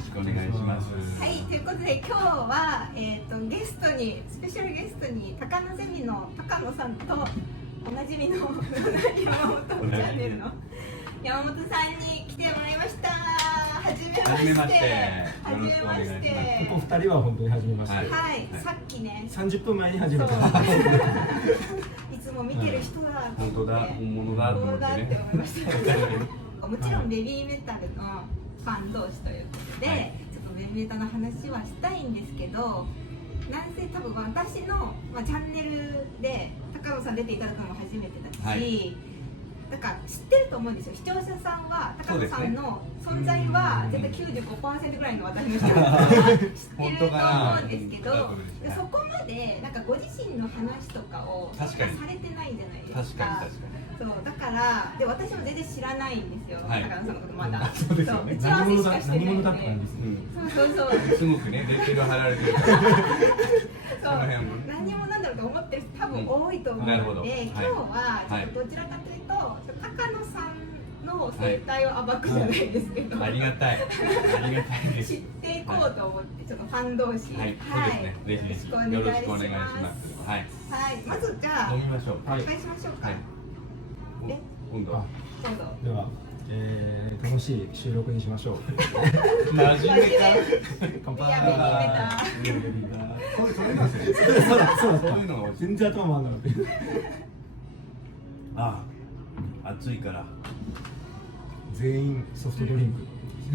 ろしくお願いします。はい、ということで今日は、ゲストにスペシャルゲストに高野ゼミの高野さんとおなじみの山本チャンネルの山本さんに来てもらいました。はじめまして。はじめまして。ここ2人は本当に初めまして。はい、さっきね。30分前に初めて。いつも見てる人だ。本当だ、本物だと思ってね。思いました。もちろんベビーメタルのファン同士ということで、ちょっとベビーメタの話はしたいんですけど、なんせ多分私の、チャンネルで高野さん出ていただくのも初めてだし、なんか知ってると思うんですよ。視聴者さんは高野さんの存在は絶対 95% ぐらいの私の人が知ってると思うんですけど、そこまでなんかご自身の話とかをされてないじゃないですか。確かに。そうだからで私も全然知らないんですよ、高野さんのことまだ。そうですよね。打ち合わせしかしてないんで。そうすごくね、レッテル貼られてるから。何もなんだろうと思ってる人多分多いと思うので、今日はちょっとどちらかというと高野さんの生態を暴くじゃないですけど、ありがたいです。知っていこうと思ってちょっとファン同士、はい、そうですね。ぜひよろしくお願いします。はい。まずじゃあ飲みましょう。開始しましょうか。今度。では、楽しい収録にしましょう。真面目か。乾杯。そういうのが全然頭回んなかった。暑いから。全員ソフトドリンク。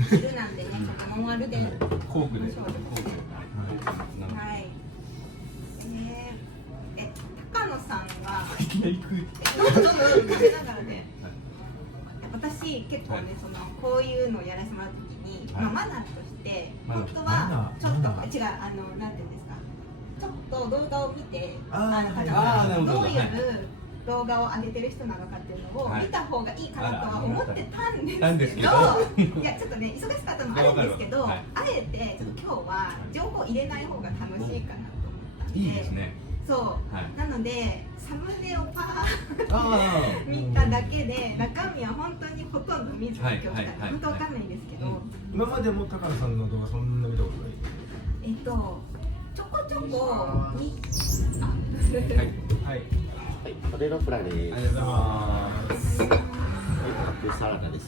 昼なんでね、ノンアルで。コークで。はい。高野さんは。いきなり食う。どんどん食べながらね。私結構ね、こういうのをやらせてもらった時に、マナーとして本当はちょっと違う、なんていうんですか、ちょっと動画を見て、どういう動画を上げてる人なのかっていうのを見た方がいいかなとは思ってたんですけど、いやちょっとね忙しかったのもあるんですけど、あえてちょっと今日は情報を入れない方が楽しいかなと思ったんで。いいですね。そう、なのでサムネをパー見ただけで中身は本当にほとんど見ずに今日来た本当わかんないんですけど、今までも高野さんの動画そんな見たことない？ちょこちょこ見はい、ポテトフライです。ありがとうございます。はい、カサラダです。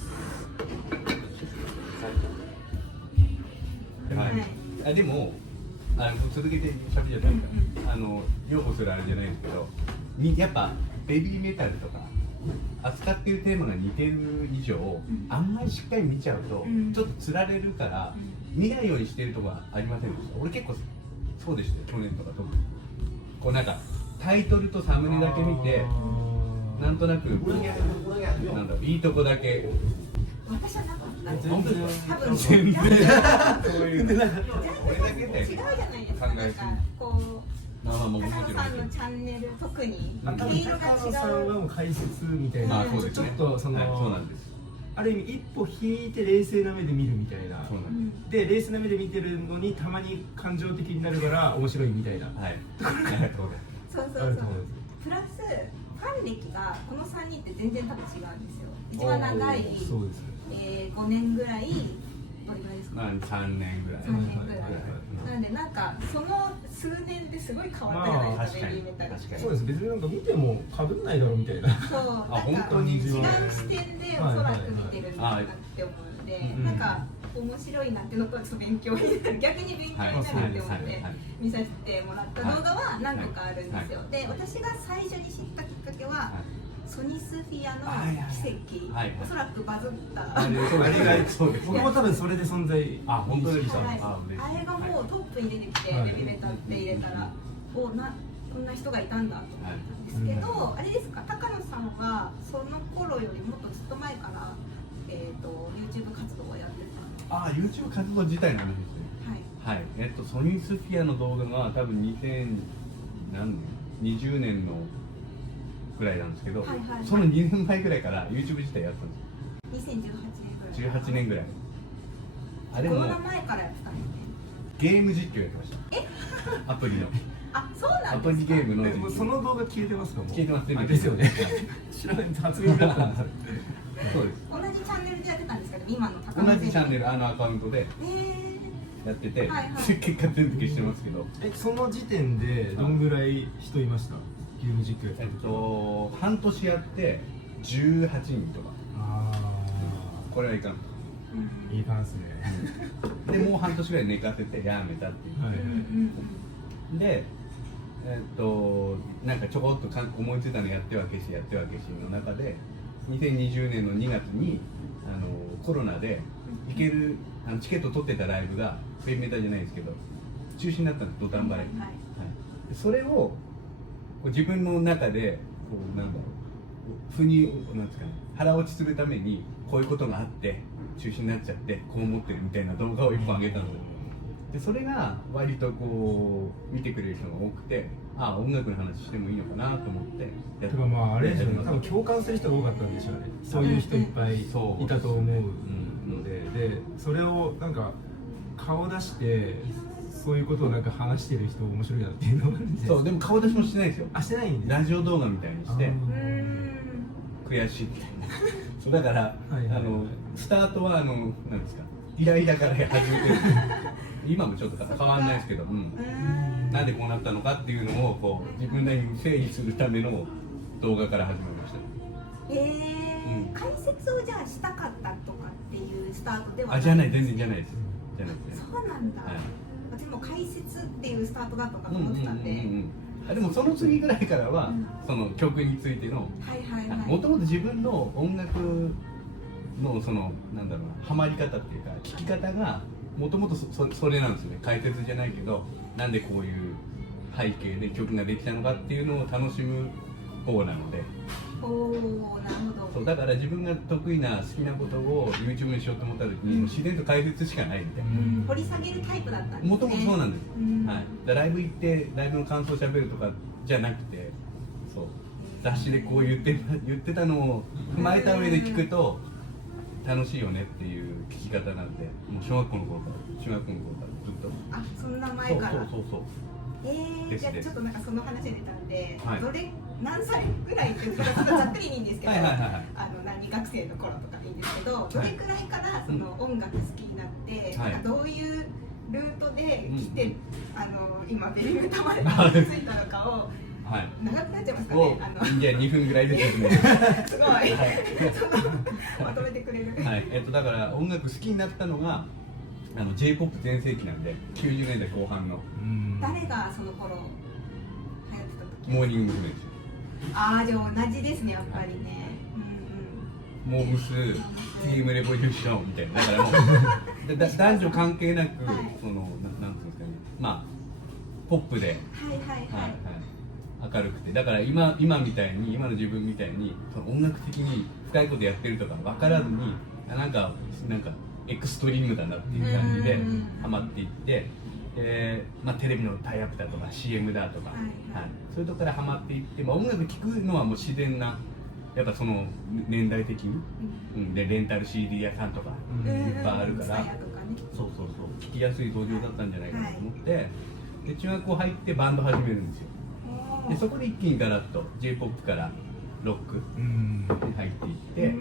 はい。でも続けて喋っちゃったんですか。擁護するあれじゃないんですけど、やっぱベビーメタルとか扱っているテーマが似てる以上、あんまりしっかり見ちゃうとちょっとつられるから見ないようにしてるとこはありませんでした。俺結構そうでしたよ、去年とか特に。こうなんかタイトルとサムネだけ見て、なんとなくなんだいいとこだけ。私はなかった。本当に多分全然そういう俺だけで違うじゃないですか。なんかこう高野さんのチャンネル特に高野さんはもう解説みたいな、ちょっとそうなんです。ある意味一歩引いて冷静な目で見るみたいな。で冷静な目で見てるのにたまに感情的になるから面白いみたいな。そう。プラスファン歴がこの3人って全然多分違うんですよ。一番長い5年ぐらい、どれぐらいですか？3年ぐらい。なんでなんかその数年ですごい変わったじゃないですか、ベビーメタル。そうです。別になんか見ても被んないだろうみたいな。そう、なんか違う視点でおそらく見てるんだなって思うので、なんか面白いなってのとちょっと勉強になる、逆に勉強になるって思って見させてもらった動画は何個かあるんですよ。で、私が最初に知ったきっかけはソニスフィアの奇跡、おそらくバズった。あれがそうです。僕も多分それで存在。本当ですか。あれがもうトップに出てきて、ベビーメタって入れたら、こんな人がいたんだと思ったんですけど、あれですか、高野さんはその頃よりもっとずっと前から、YouTube 活動をやってた。YouTube 活動自体の話ですね。はい。ソニスフィアの動画が多分2020年のぐらいなんですけど、その2年前ぐらいから YouTube 自体やったんですよ。2018年ぐらい。あれもコロナ前からやってたんですね。ゲーム実況やってました。アプリの。そうなんですか。アプリゲームの実況。その動画消えてますか？消えてますね。ですよね。知らない発言だったんです。そうです。同じチャンネルでやってたんですけど、今の高か同じチャンネルアカウントでやってて、はいはい結果全部消してますけど、その時点でどんぐらい人いました？ゲーム実況やってる半年やって18人とか。あこれはいかん。あ、いい感じですね。でもう半年ぐらい寝かせてやめたっていう。はいはい。で、なんかちょこっと思いついたのやっては消しやっては消しの中で2020年の2月にコロナで行けるチケット取ってたライブがペンメタじゃないですけど中止になったんです、土壇場で、はい、でそれをこう自分の中でこうなんだろう、腑になんですかね、腹落ちするためにこういうことがあって中止になっちゃってこう思ってるみたいな動画を1本上げたんですよ。でそれが割とこう見てくれる人が多くて、音楽の話してもいいのかなと思ってやって。まああれですよね、多分共感する人が多かったんでしょうね。そういう人いっぱいいたと思うので、でそれをなんか顔出してそういうことをなんか話してる人面白いなっていうのがあるんで。そう、でも顔出しもしてないですよ。してないんです。ラジオ動画みたいにして悔しいみたいな。そうだから、スタートはなんですか、イライラから始めてる。今もちょっと変わんないですけど、なんでこうなったのかっていうのをこう自分なりに整理するための動画から始めました。解説をじゃあしたかったとかっていうスタートではない？じゃない、全然じゃないです。じゃなくて。そうなんだ。私も解説っていうスタートだとかと思ってたんで。でもその次ぐらいからは、その曲についてのもともと自分の音楽のそのなんだろうな、ハマり方っていうか聴き方がもともとそれなんですよね。解説じゃないけど、なんでこういう背景で曲ができたのかっていうのを楽しむ方なので。なるほど。そうだから自分が得意な好きなことを YouTube にしようと思った時に自然と解説しかないみたいな。掘り下げるタイプだったんですね。もともとそうなんです。はい。ライブ行ってライブの感想をしゃべるとかじゃなくて、そう雑誌でこう言ってたのを踏まえた上で聞くと楽しいよねっていう聞き方なんで、もう小学校の頃からずっと。そんな前から。そう。じゃあちょっとなんかその話出たんで、はい、何歳ぐらいっていうかちょっとざっくりでいいんですけど、何学生の頃とかでいいんですけど、どれくらいからその音楽好きになって、なんかどういうルートで来て、今ベリーメタまでたどり着いたのかを。長くなっちゃいますかね。じゃあ2分ぐらいですね。すごい。まとめてくれる。だから音楽好きになったのがJ-POP 全盛期なんで、90年代後半の。誰がその頃流行ってた時？モーニング娘。ですよ。じゃあ同じですね、やっぱりね。モームス、ティームレボリューションみたいな。だからもう男女関係なく、そのなんていうんですかね、まあポップで明るくて、だから今みたいに、今の自分みたいにその音楽的に深いことやってるとか分からずに、なんかエクストリームだなっていう感じでハマっていって、テレビのタイアップだとか CM だとか、そういうとこからハマっていって、音楽聴くのはもう自然な、やっぱその年代的に、でレンタル CD 屋さんとかいっぱいあるから、そう聴きやすい土壌だったんじゃないかなと思って、で中学校入ってバンド始めるんですよ。でそこで一気にガラッと J-POP からロックに入っていって、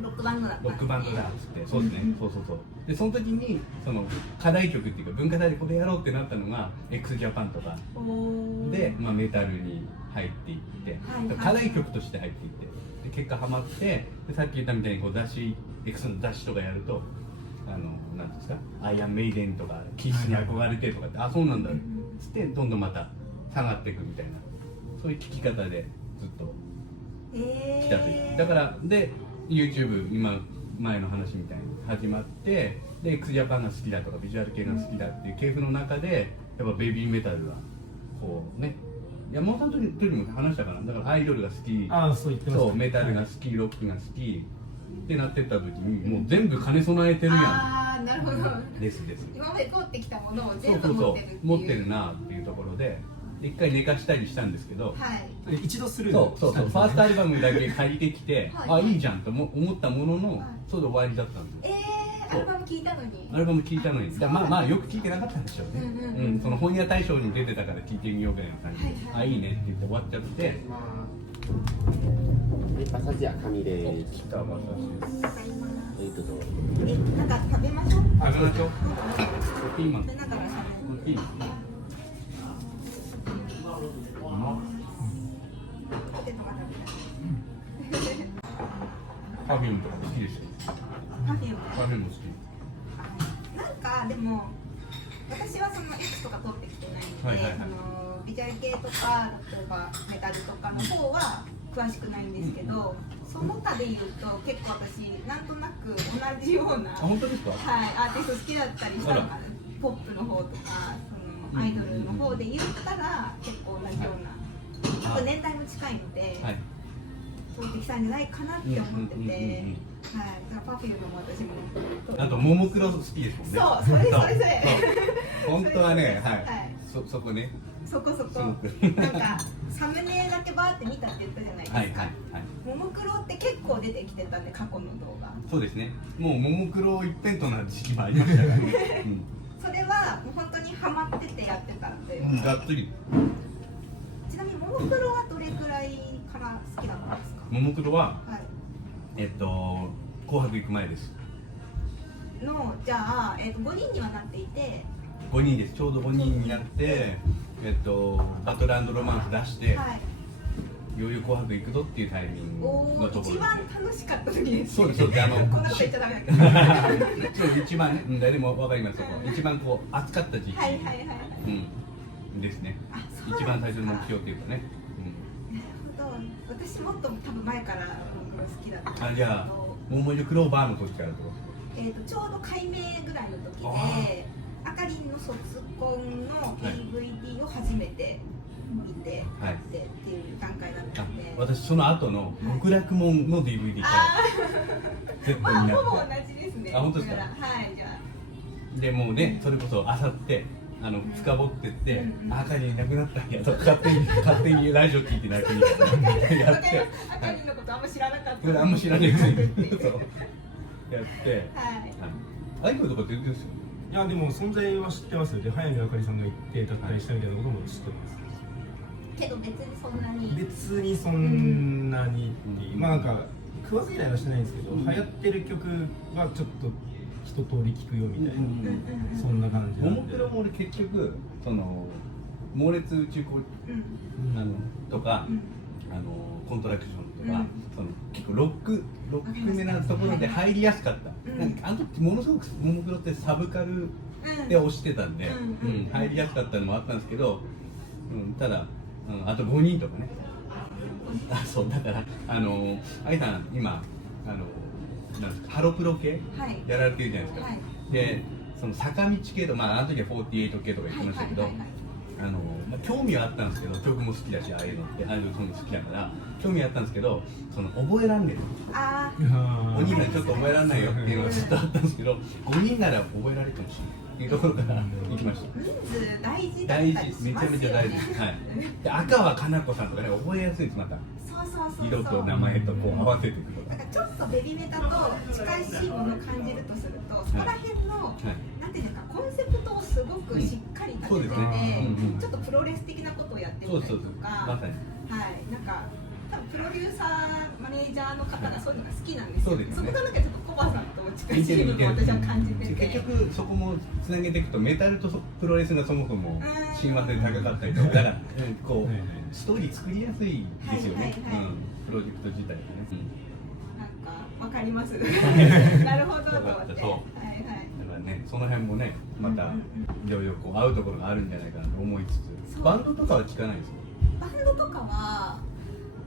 ロックバンドだったんですね。ロックバンドだっつって、そうですね、そう。でその時にその課題曲っていうか文化祭でこれやろうってなったのが x ジャパンとかで、メタルに入っていって、課題曲として入っていって、で結果ハマって、でさっき言ったみたいにこう雑誌 X の雑誌とかやるとなんていうんですか、アイアンメイデンとかキスに憧れてとかって、そうなんだっつってどんどんまた下がっていくみたいな、そういう聴き方でずっと来たという。だからで YouTube 今前の話みたいに始まって、で x ジャパンが好きだとかビジュアル系が好きだっていう系譜の中で、やっぱベビーメタルがこうね、山本さんとも話したかな。だからアイドルが好き、そうメタルが好き、ロックが好きってなってった時に、もう全部兼ね備えてるやん。なるほど。です今まで通ってきたものを全部持ってるなっていうところで、一回寝かしたりしたんですけど、一度するそうファーストアルバムだけ借りてきていいじゃんと思ったものの、それで終わりだったんですよ。アルバム聞いたのに。アルバム聞いたのに、よく聞いてなかったんでしょうね。その本屋大賞に出てたから聞いてみようみたいな感じで、いいねって言って終わっちゃって。馬刺し赤身です。来た馬刺しです。どうなんか食べましょう。食べましょう。ピーマン。食べながら喋る。ピーマン。ポテトが食べない。パフュームとか好きですよ。パフューム。パフューム好き。なんかでも私はその X とか取ってきてないので、はいはいはいビジュアル系とか例えばメタルとかの方は詳しくないんですけど、その他で言うと結構私なんとなく同じような、あ、本当ですか？はい、アーティスト好きだったりしたのかな。ポップの方とかそのアイドルの方で言ったら結構同じような、あと年代も近いので、はい。そうできたんじゃないかなって思ってて、うんうんうんうんはい、だから Perfume も私もあとももクロ好きですもんね。そう、それそれそれ。そう本当はね、はい。はいそこね。そこそこすごくなんかサムネだけバーって見たって言ったじゃないですか。はいはいはい。ももクロって結構出てきてたんで過去の動画。そうですね。もうももクロ一辺倒な時期もありましたからね。それはもう本当にハマっててやってたんで。うん。がっつり。ちなみにももクロはどれくらいから好きだったんですか。ももクロははい。紅白行く前です。のじゃあ5人にはなっていて、 5人です。ちょうど5人になって、バトル&ロマンス出して、はい。いよいよ紅白行くぞっていうタイミングおお、のところ一番楽しかった時です。そうですそうです。こんなこと言っちゃダメだけど。そう一番ね、誰もわかりますよ。一番こう暑かった時期、はいはいはいはい。ですね。あ、そうなんですか。一番最初の目標っていうかね。なるほど。私もっと多分前から好きだったんですけど。あ、じゃあ、桃色クローバーの時からってこと。ちょうど改名ぐらいの時あで、あかりんの卒コンの DVD を初めて見て、はいっていう段階だったんで。私その後の極楽門の DVD からセットまあになほぼ同っじですね。あ本当ですかだらはい、じゃあ。て、でもうね、それこそあさって深掘ってってうんあかりいなくなったんやと勝手にラジオ聞いて泣きにやっわかりて、ます。あかりんのことあんま知らなかった。これあんま知らないくせにそうやってはい。アイドルとか全然ですよ。いやでも存在は知ってますよ。で早見あかりさんが言ってたったりしたみたいなことも知ってます。けど別にそんなに。別にそんなにっていう、まあなんか食わず嫌いはしてないんですけど、流行ってる曲はちょっと一通り聴くよみたいな、そんな感じなんで。ももクロも俺結局その猛烈宇宙行とか、コントラクションとか、その結構ロックめなところで入りやすかった。なんかあの時ものすごくももクロってサブカルで推してたんで、入りやすかったのもあったんですけど、ただあと5人とかね。あ、そうだからあいさん今なんですかハロプロ系はいやられてるじゃないですか。はいでその坂道系とあの時は48系とか言ってましたけど。興味はあったんですけど、曲も好きだし、ああいうのってアイドルソング好きだから興味はあったんですけど、その覚えらんねえあ5人ならちょっと覚えられないよっていうのがずっとあったんですけど、5人なら覚えられるかもしれないっていうところから行きました。人数大事だった大り事、めちゃしますよね。めちゃ大事。はい。で赤はかなこさんとかね、覚えやすいです、また。そうそうそうそう。色と名前とこう合わせていくとか。なんかちょっとベビメタと近しいものを感じるとすると、そこら辺の、なんていうんですか、コンセプトをすごくしっかり立ててて、ちょっとプロレス的なことをやってみたりとか、まさに。はい、なんか多分プロデューサーマネージャーの方がそういうのが好きなんですよ。そうですよねそこがなんかちょっとコバさんと近しい部分を私は感じてて。結局そこもつなげていくとメタルとプロレスがそもそも親和性高かったりとか、だからこうストーリー作りやすいですよね。プロジェクト自体がね。なんかわかります。なるほどと思って。そう。はいはい。だからね、その辺もね、またいろいろこう合うところがあるんじゃないかなと思いつつ、バンドとかは聞かないですか？バンドとかは、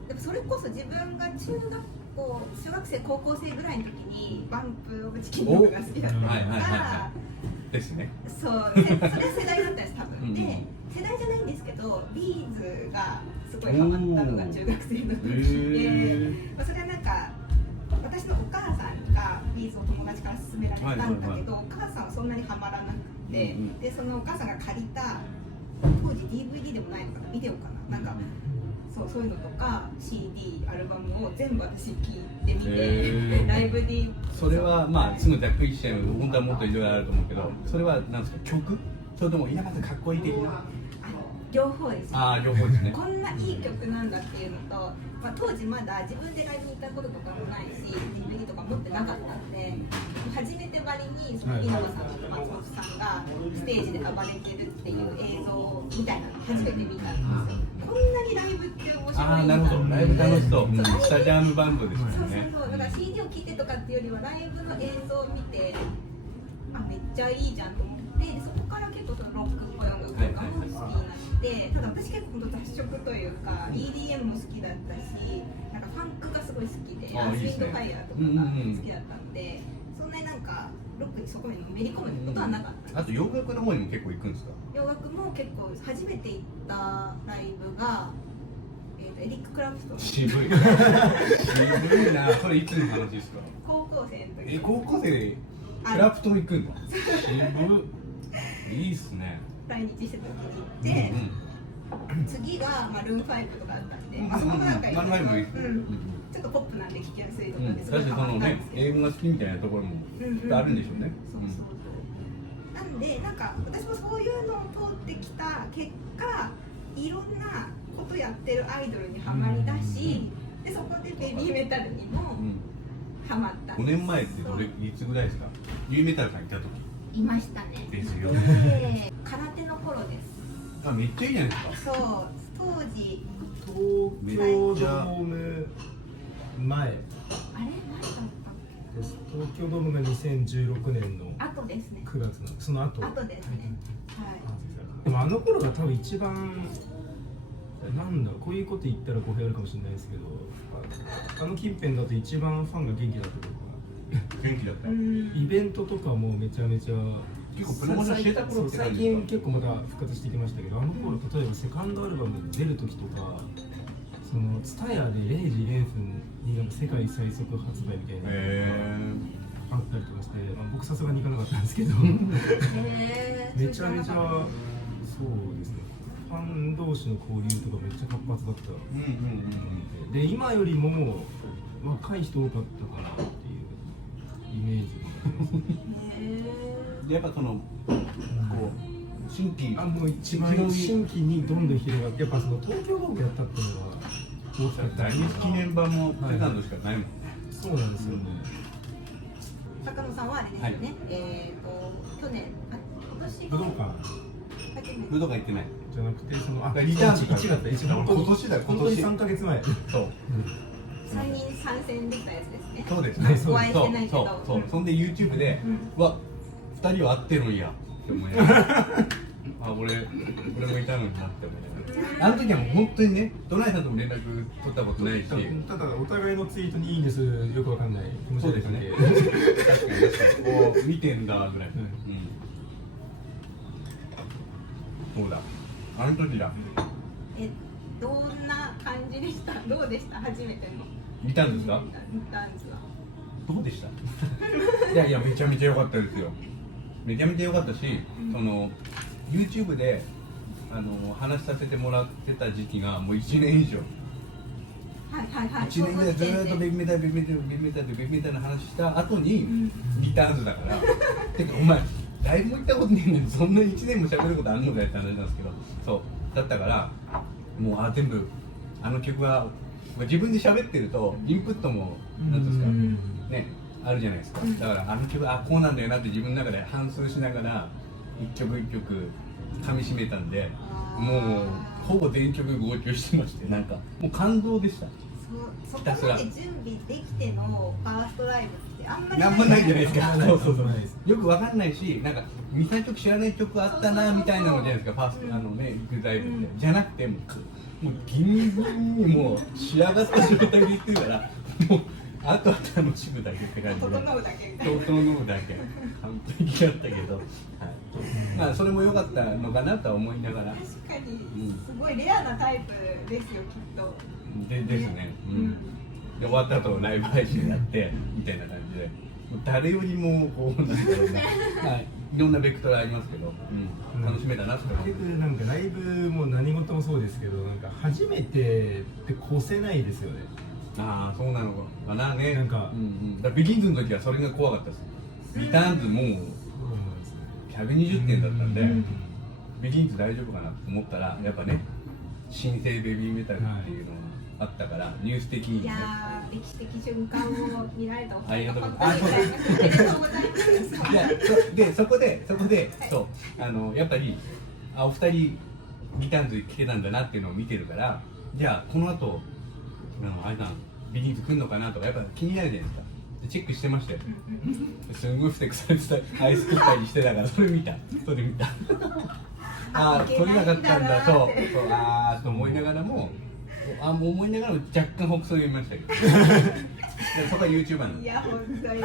でもそれこそ自分が中学生高校生ぐらいの時にバンプオブチキンとかが好きだったからですね。そう、それ世代だったんです多分。で、世代じゃないんですけど、ビーズがすごいハマったのが中学生の時で、それはなんか私のお母さんがビーズを友達から勧められたんだけど、お母さんはそんなにハマらなくて、でそのお母さんが借りた当時 DVD でもないのかな、ビデオかな、なんかそういうのとか CD アルバムを全部私聴いてみて、ライブでそれはまあすぐざっくりしちゃうので本当はもっといろいろあると思うけど、それはなんですか、曲それとも稲葉さんかっこいい的な両方です。ああ両方ですね。こんないい曲なんだっていうのと、まあ、当時まだ自分でライブに行ったこととかもないし DVD とか持ってなかったんで、初めてばりにその稲葉さんと松本さんがステージで暴れてるっていう映像みたいなのを初めて見たんですよ。こんなにライブって面白いんだ。ああなるほど、ライブ楽しそう。そうスタジアムバンドですよそうね。そうそう、だから CD を聴いてとかっていうよりはライブの映像を見て、あめっちゃいいじゃんと思って、でそこから結構そのロックっぽい音楽とかも好きになって、ただ私結構雑食というか EDM も好きだったし、なんかファンクがすごい好きで、アースウィンドファイヤーとかが好きだったんで、そんなになんかロックにそこにのめり込むことはなかったんです。あと洋楽の方にも結構行くんですか？洋楽も結構初めて行ったライブが、エリック・クラプトン。渋い。渋いな。それいつの話ですか？高校生の時。高校生でクラプトン行くんだ。渋い。いいっすね。来日してた時に行って、次がマルーン5とかあったんで、あそこもなんかマルーン5もいいっすね。ちょっとポップなんで聴きやすいところで、だってそのね、英語が好きみたいなところもあるんでしょうね。そうそうそう。なんでなんか私もそういうのを通ってきた結果、いろんなことやってるアイドルにハマりだし、でそこでベビーメタルにもハマったんです。5年前っていつぐらいですか？ベビーメタルさんいた時。いましたね。ですよ。で空手の頃です。あ、めっちゃいいじゃないですか。そう、当時東京ドーム前あれ何だったっです東京ドームが2016年のけ？後ですね。 9月のその後後ですね。はい。でもあの頃が多分一番なんだろう、こういうこと言ったら語弊あるかもしれないですけど、あの近辺だと一番ファンが元気だったというか、元気だった。イベントとかもめちゃめちゃ結構プロモーションしてた頃って最感じですか？近結構また復活してきましたけど、あの頃例えばセカンドアルバムに出る時とか、そのツタヤで0時0分になんか世界最速発売みたいなのがあったりとかして、まあ、僕さすがに行かなかったんですけどめちゃめちゃそうですね、ファン同士の交流とかめっちゃ活発だったで、今よりも若い人多かったかなっていうイメージがありますね。やっぱそのこう新規もう一番新規にどんどん広がって、やっぱその東京ドームやったっていうのは大きかった大日記念版もセカンドしかないもんね。そうなんですよね。坂野さんはあれですよね。去年、今年武道館武道館行ってない。じゃなくて、そのリターンズ1月一番今年だよ、今本当に年。 3ヶ月前。そう。 3人参戦できたやつですね。そうですね。お会いしてないけど。そう。そんで YouTube で、わ、2人は会ってるんやって思いながら、あ、俺もいたのになって思いながら。あの時はもう本当にね、どないさんとも連絡取ったことないし。ただお互いのツイートにいいんです。よくわかんない。そうですね。確かにこう見てんだぐらい。そうだ。あの時だ。どんな感じでした？どうでした？初めての。見たんですか？見たんですか？どうでした？いやめちゃめちゃ良かったですよ。めちゃめちゃ良かったし、その YouTube で話させてもらってた時期がもう1年以上。1年ぐらいずーっとベビーメタルの話した後にリターンズだから。てかお前だいぶ行ったことねえのにそんな1年も喋ることあんのかよって話なんですけど、そうだったからもう全部あの曲は自分で喋ってるとインプットもなんていうんですかねあるじゃないですか。だからあの曲こうなんだよなって自分の中で反芻しながら一曲一曲噛み締めたんで、もうほぼ全曲号泣してまして、なんかもう感動でした。そこまで準備できてのファーストライブってあんまりなんもないじゃないですか。そうよくわかんないし、なんか2、3曲知らない曲あったなみたいなのじゃないですか。ファースト行くライブって、じゃなくてもうギンギンにもう仕上がった状態で行ってるから、もうあとは楽しむだけって感じで。整うだけ。完璧だったけど、まあそれも良かったのかなとは思いながら。確かにすごいレアなタイプですよきっと。ですね。で終わった後ライブ配信やってみたいな感じで、誰よりもこうなんだろうな、いろんなベクトルありますけど、楽しめたなって思結局なんかライブも何事もそうですけど、なんか初めてって越せないですよね。ああそうなのかなね。なんかビギンズの時はそれが怖かったです。リターンズもう120点だったんで、ビギンズ大丈夫かなと思ったらやっぱね新生ベビーメタルっていうのがあったからニュース的にね。いやー歴史的瞬間を見られたおありがとうございます本当にありがとうございます。いやそこでそうやっぱりお二人ギターズ来てたんだなっていうのを見てるからじゃあこの後あれなビギンズ来んのかなとかやっぱ気になるじゃないですか。でチェックしてましたよ。すんごいふてくされてたアイスキッパーにしてたからそれ見た。ああ取れなかったんだそうああと思いながらも思いながらも若干北総読みましたけどでそこは YouTuber なんでいや本当に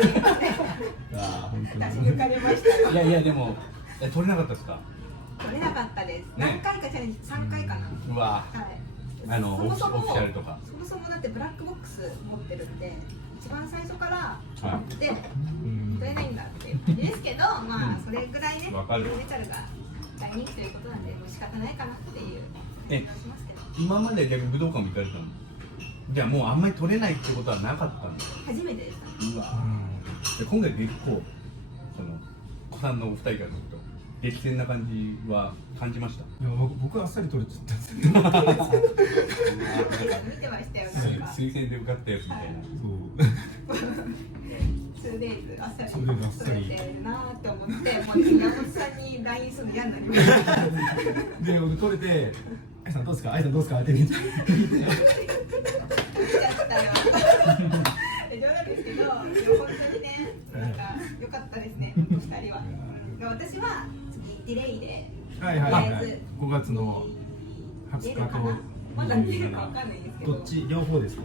あ本当私に抜かれましたよ。いやでも取れなかったですか。取れなかったです。ね何回かチャレンジ3回かな。うわはい。オフィシャルとかそもそもだってブラックボックス持ってるんで一番最初からでうん取れないんだっていう感じですけどまあそれぐらいねわかるメタルが大人気ということなんでもう仕方ないかなっていう気がしますけど今まで逆に武道館も行かれたのじゃあもうあんまり取れないってことはなかったんだ。初めてでした。うわで今回結構その子さんのお二人からすると激戦な感じは感じました。いや僕はあっさり取れちゃったんですけど見てましたよなんか推薦で受かったやつみたいな。そう 2days あっさり2daysあっさり取れてるなーって思ってもう山本さんに LINE するの嫌になりましたで僕取れて「愛さんどうですか愛さんどうですか?」って見てちゃったよ冗談ですけど本当にねなんか良かったですね2人は。で私は次ディレイではいはいはいとりあえず5月の20日と出るかなまだ出るかわかんないですけどどっち両方ですか。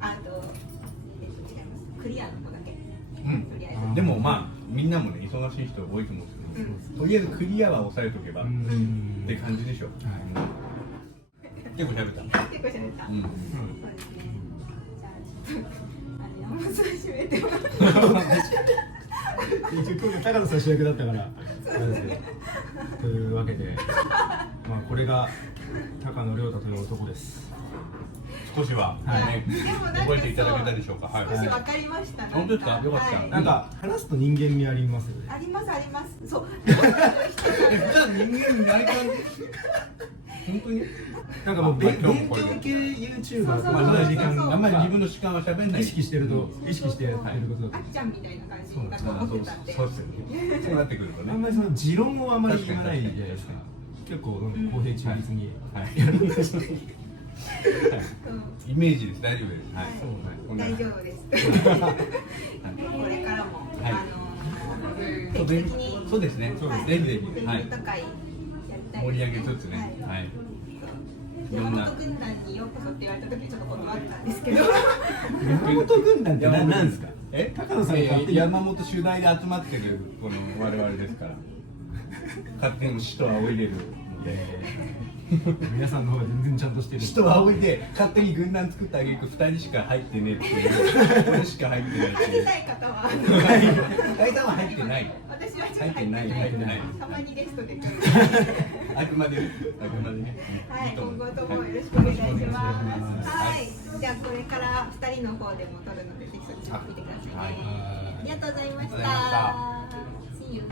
あと違いますクリアの方だけうんとりあえでもまあみんなもね忙しい人多いと思うんですけど、とりあえずクリアは抑えとけばって感じでしょ。結構喋った。ず結構喋った、うんそうですねじゃあちょっと山本さん締めてもらって一応今日高野さん主役だったからそうですねというわけでまあこれが高野亮太という男です。少しは、はいね、でもなんか覚えていただけたでしょうか。はい。少し分かりました。本当ですかよかったはいなんか話すと人間味ありますよね。ありますあります。そう。普段人間になり感じ。本当に。なんかもう勉強系そうそう YouTuber そうそうまあ時間あんまり自分の主観は喋んない。意識してると意識してやってることだとあっちゃんみたいな感じだと思ってたんで。そうですよね。そうなってくるとね。あんまりその持論をあまり言わないじゃないですか。結構公平中立にやるんですよ。イメージです。大丈夫です。はい。大丈夫です。これからも定期的にそうですね。ぜひぜひはい。盛り上げつつね。はい。山本軍団にようこそって言われた時ちょっと断ったんですけど。山本軍団って何ですか。高野さんが山本主題で集まってるこの我々ですから。勝手に使徒を仰いでる。皆さんの方が全然ちゃんとしてる。使徒を仰いで勝手に軍団作ってあげく2人しか入ってねえっていう俺しか入ってないっていう入りたい方は大さんは入ってない私はちょっと入ってないたまにゲストで来るあくまでねはい今後ともよろしくお願いしますはいじゃあこれから2人の方でも撮るのでぜひそっちも見てくださいねありがとうございました See you